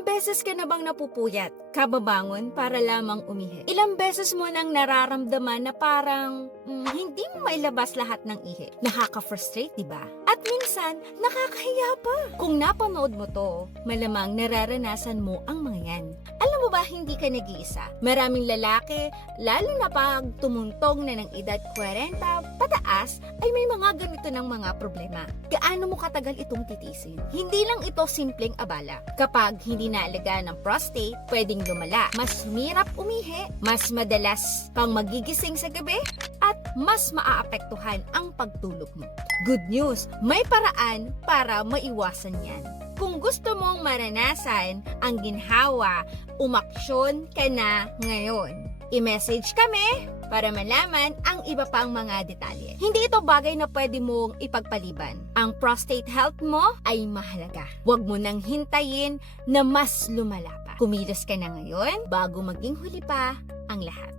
Ilang beses ka na bang napupuyat, kababangon para lamang umihi? Ilang beses mo nang nararamdaman na parang hindi mo mailabas lahat ng ihi? Nakaka-frustrate, di ba? At minsan, nakakahiya pa. Kung napanood mo to, malamang nararanasan mo ang mga yan. Alam mo ba, hindi ka nag-iisa. Maraming lalaki, lalo na pag tumuntong na ng edad 40 pataas, ay may mga ganito ng mga problema. Gaano mo katagal itong titisin? Hindi lang ito simpleng abala. Kapag hindi naalagaan ng prostate, pwedeng lumala. Mas hirap umihi, mas madalas kang magigising sa gabi, at mas maaapektuhan ang pagtulog mo. Good news, may paraan para maiwasan yan. Kung gusto mong maranasan ang ginhawa, umaksyon ka na ngayon. I-message kami para malaman ang iba pang mga detalye. Hindi ito bagay na pwede mong ipagpaliban. Ang prostate health mo ay mahalaga. Huwag mo nang hintayin na mas lumala pa. Kumilos ka na ngayon bago maging huli pa ang lahat.